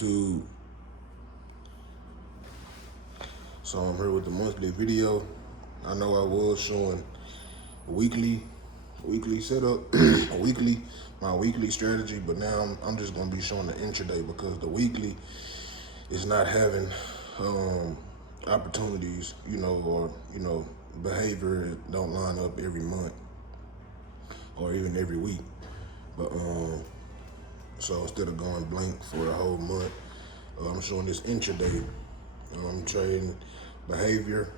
YouTube? So I'm here with the monthly video. I know I was showing a weekly setup, my weekly strategy, but now I'm just gonna be showing the intraday because the weekly is not having opportunities, or behavior don't line up every month or even every week. But so instead of going blank for the whole month, I'm showing this intraday. I'm trading behavior.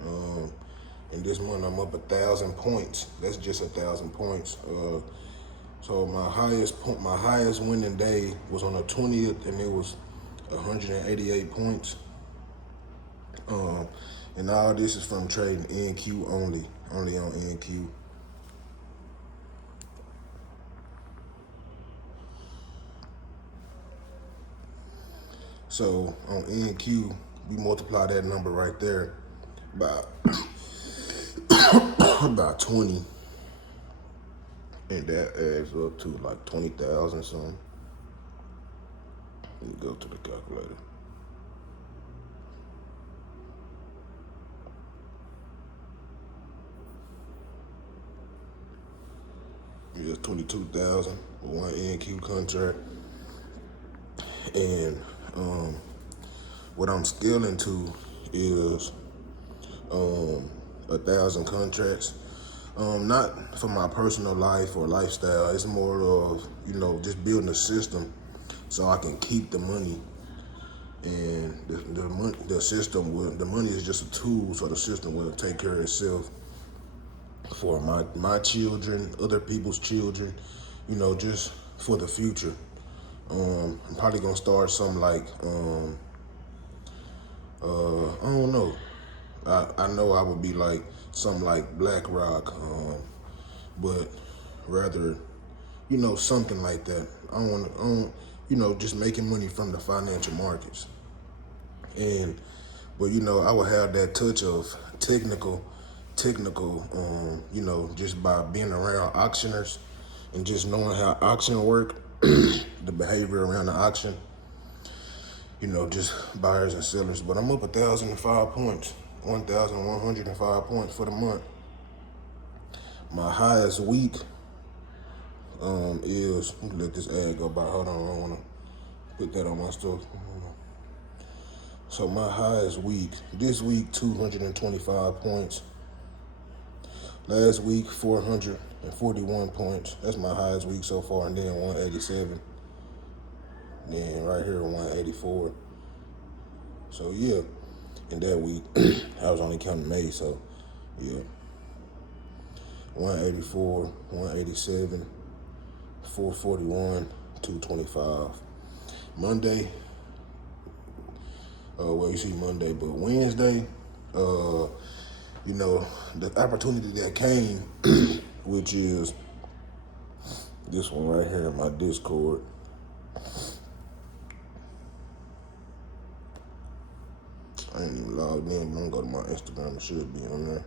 And this month I'm up 1,000 points. That's just 1,000 points. So my highest winning day was on the 20th, and it was 188 points. And all this is from trading NQ only on NQ. So on NQ, we multiply that number right there by about 20, and that adds up to like 20,000 something. Let me go to the calculator. Yeah, 22,000 with one NQ contract. And what I'm still into is 1,000 contracts. Not for my personal life or lifestyle. It's more of, just building a system so I can keep the money. And the money is just a tool, so the system will take care of itself for my children, other people's children, just for the future. I'm probably gonna start something like, I don't know. I know I would be like something like BlackRock, but rather, something like that. I don't, just making money from the financial markets. But I would have that touch of technical, just by being around auctioners and just knowing how auction work, the behavior around the auction, just buyers and sellers. But I'm up 1,005 points, 1,105 points for the month. My highest week is, let this ad go by. Hold on, I don't want to put that on my stuff. So my highest week, this week, 225 points. Last week, 441 points. That's my highest week so far. And then 187. Then right here, 184. So yeah, in that week, I was only counting May, so yeah. 184, 187, 441, 225. Monday, well, you see Monday, but Wednesday, the opportunity that came, which is this one right here in my Discord. I ain't even logged in, but I'm gonna go to my Instagram. It should be on there.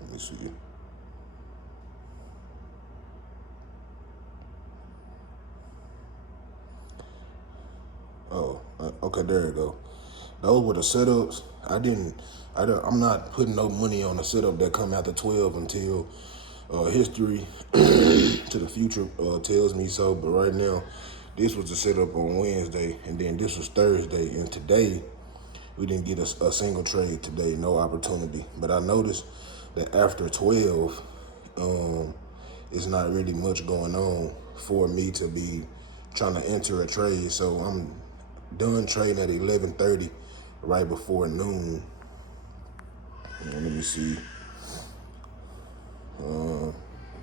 Let me see. Oh, okay, there you go. Those were the setups. I'm not putting no money on a setup that come after 12 until history to the future tells me so. But right now, this was the setup on Wednesday, and then this was Thursday, and today we didn't get a single trade today, no opportunity. But I noticed that after 12, it's not really much going on for me to be trying to enter a trade. So I'm done trading at 11:30, right before noon. Let me see.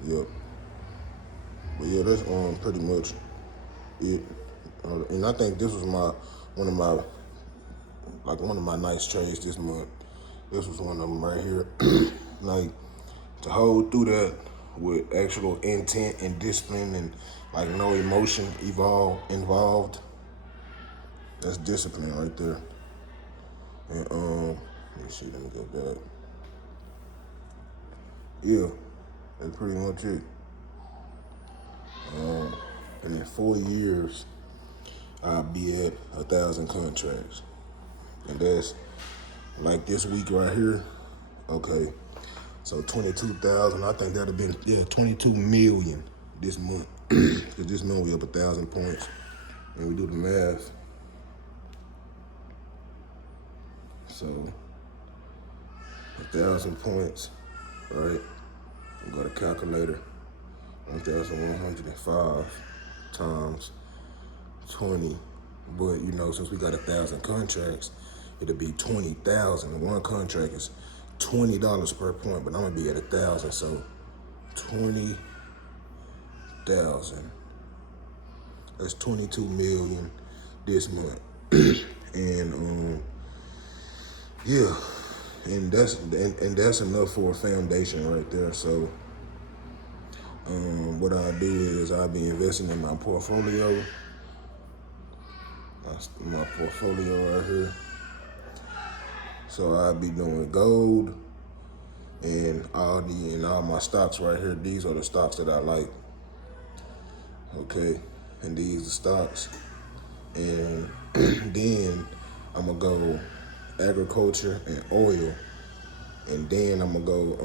Yep. But yeah, that's pretty much it. And I think this was one of my nice trades this month. This was one of them right here. Like, to hold through that with actual intent and discipline and like no emotion involved. That's discipline right there. And let me see, let me go back. Yeah, that's pretty much it. And in 4 years, I'll be at 1,000 contracts. And that's like this week right here. Okay, so 22,000. I think that'd have been 22 million this month. Cause this month we up 1,000 points, and we do the math. So 1,000 points, right? We go to calculator. 1,105 times 20. But you know, since we got 1,000 contracts, it'll be 20,000. One contract is $20 per point, but I'm gonna be at 1,000, so 20,000. That's 22 million this month, and yeah, and that's enough for a foundation right there. So what I do is I'll be investing in my portfolio. My portfolio right here. So I'll be doing gold and all my stocks right here. These are the stocks that I like. Okay, and these are stocks. And then I'm gonna go agriculture and oil, and then I'm gonna go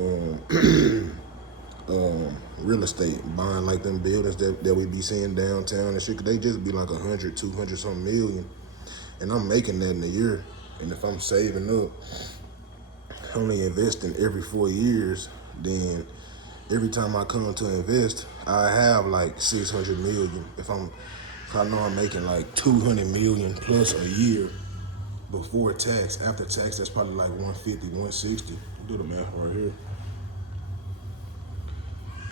real estate, buying like them buildings that we be seeing downtown and shit. Cause they just be like 100, 200 something million, and I'm making that in a year. And if I'm saving up, only investing every 4 years, then every time I come to invest, I have like 600 million. If I know I'm making like 200 million plus a year before tax. After tax, that's probably like 150, 160. Do the math right here.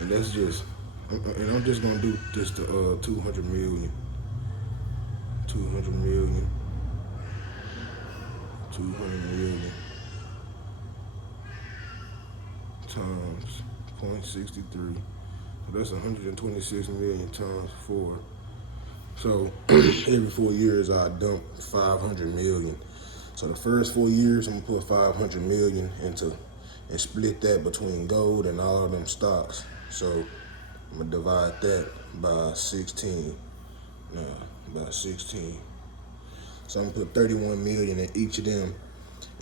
And that's just, and I'm just gonna do just the 200 million. 200 million. 200 million times 0.63. So that's 126 million times 4. So every 4 years I dump 500 million. So the first 4 years I'm gonna put 500 million into and split that between gold and all of them stocks. So I'm gonna divide that by 16. By 16. So I'm gonna put 31 million in each of them,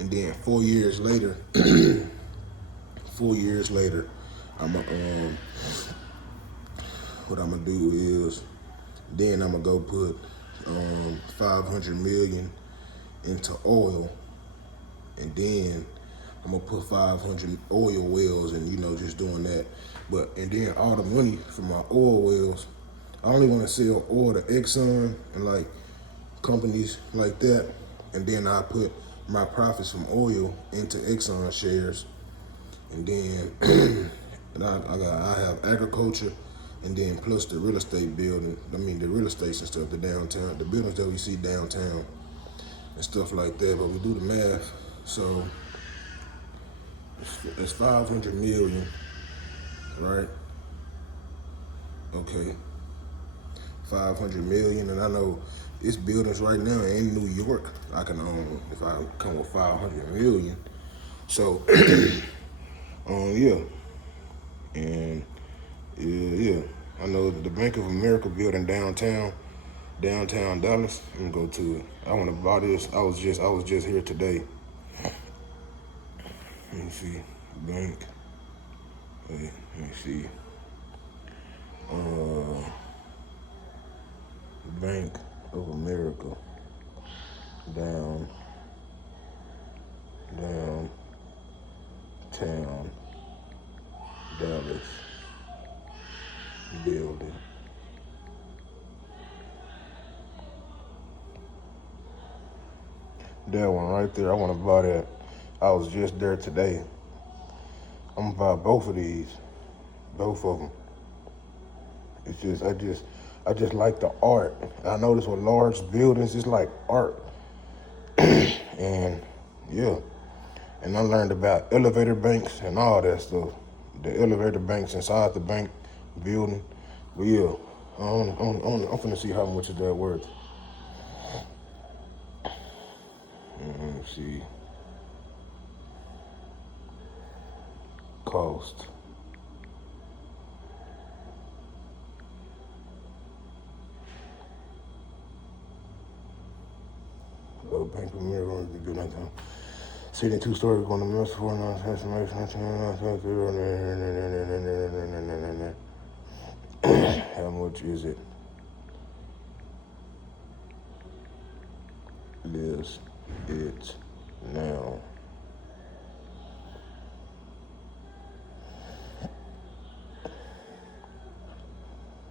and then 4 years later, 4 years later, I'm gonna what I'm gonna do is, then I'm gonna go put 500 million into oil, and then I'm gonna put 500 oil wells, and just doing that. And then all the money from my oil wells, I only want to sell oil to Exxon and like companies like that, and then I put my profits from oil into Exxon shares, and then and I have agriculture, and then plus the real estate building. I mean the real estate and stuff, the downtown, the buildings that we see downtown and stuff like that. But we do the math, so it's 500 million, right? Okay, 500 million, and I know it's buildings right now in New York I can own if I come with 500 million. So, yeah, and yeah, I know the Bank of America building downtown Dallas. I'm gonna go to it. I want to buy this. I was just here today. Let me see, bank. Wait, let me see. Bank of America. Downtown Dallas building. That one right there. I want to buy that. I was just there today. I'm gonna buy both of these, both of them. It's just I just like the art. I notice with large buildings, it's like art, and yeah. And I learned about elevator banks and all that stuff. The elevator banks inside the bank building. But yeah, I'm finna see how much is that worth. Let me see. Cost. Bank of America, do nothing. City 2 stories going to miss for non-transformation. How much is it? Is it now?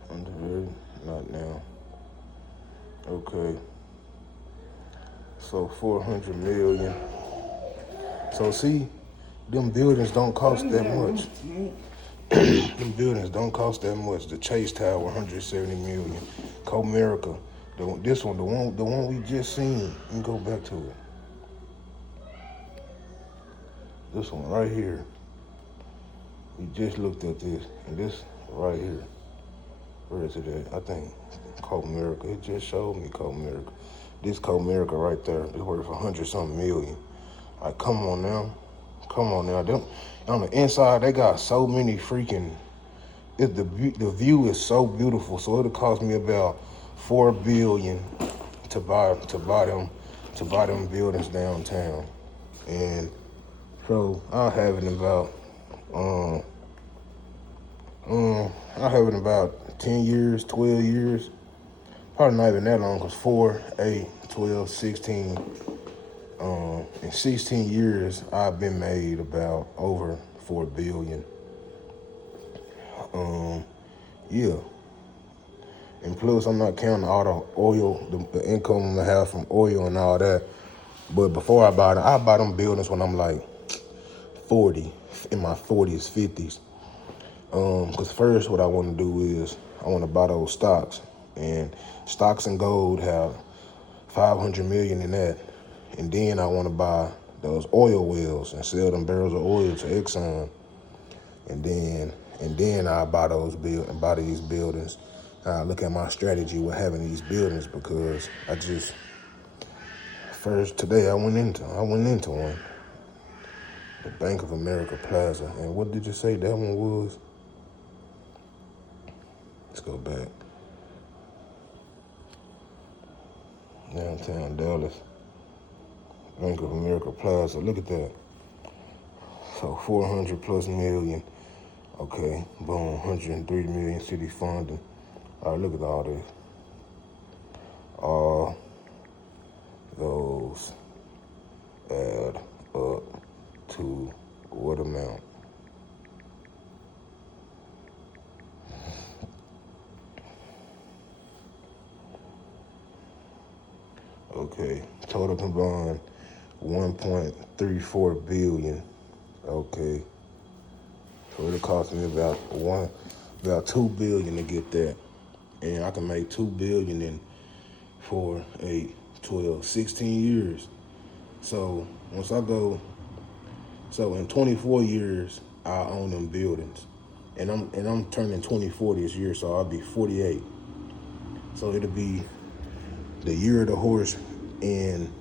Underrated? Not now. Okay. So 400 million. So see, them buildings don't cost that much. Them buildings don't cost that much. The Chase Tower, 170 million. Comerica, the one we just seen. Let me go back to it. This one right here. We just looked at this, and this right here. Where is it at? I think Comerica. It just showed me Comerica. This Comerica right there is worth 100-something million. Like, come on now. Them, on the inside, they got so many freaking. The view is so beautiful. So it'll cost me about $4 billion to buy them buildings downtown, and so I'll have it in about 10 years, 12 years. Probably not even that long, because 4, 8, 12, 16. In 16 years, I've been made about over $4 billion. Yeah. And plus, I'm not counting all the oil, the income I'm gonna have from oil and all that. But before I buy them buildings when I'm like 40, in my 40s, 50s. Because first, what I want to do is I want to buy those stocks, and stocks and gold have 500 million in that. And then I want to buy those oil wells and sell them barrels of oil to Exxon. And then I buy these buildings. I look at my strategy with having these buildings, because today I went into one, the Bank of America Plaza. And what did you say that one was? Let's go back. Downtown Dallas. Bank of America Plaza. Look at that. So 400 plus million. Okay, boom, 103 million city funding. All right, look at all this. All those add up to what amount? Okay, total combined 1.34 billion. Okay, so it'll cost me about $2 billion to get that, and I can make $2 billion in 4, 8, 12, 16 years. So in 24 years, I own them buildings, and I'm turning 24 this year, so I'll be 48. So it'll be the year of the horse in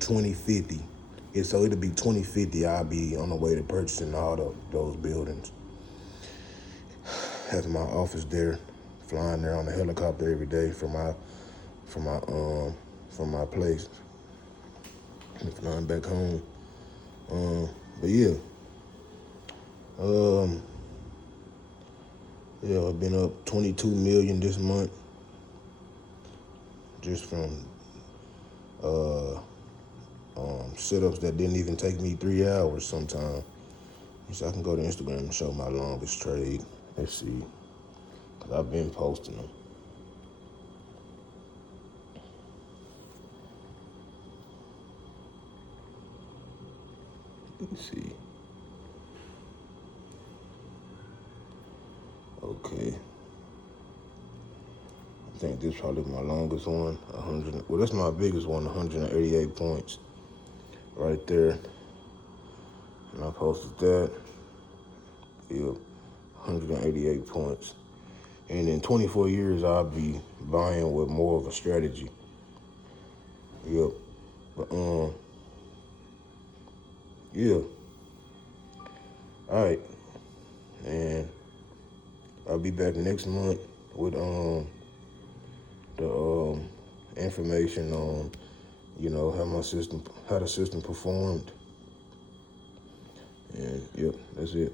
2050. So it'll be 2050. I'll be on the way to purchasing all those buildings. Have my office there, flying there on a helicopter every day from my place, and flying back home. But yeah, I've been up 22 million this month, just from setups that didn't even take me 3 hours sometimes. So I can go to Instagram and show my longest trade. Let's see, because I've been posting them. Let's see. Okay. I think this is probably my longest one. 100. Well, that's my biggest one. 188 points, right there. And I posted that. Yep, 188 points. And in 24 years, I'll be buying with more of a strategy. Yep. But yeah. All right. And I'll be back next month with the information on you know, how the system performed. And yep, that's it.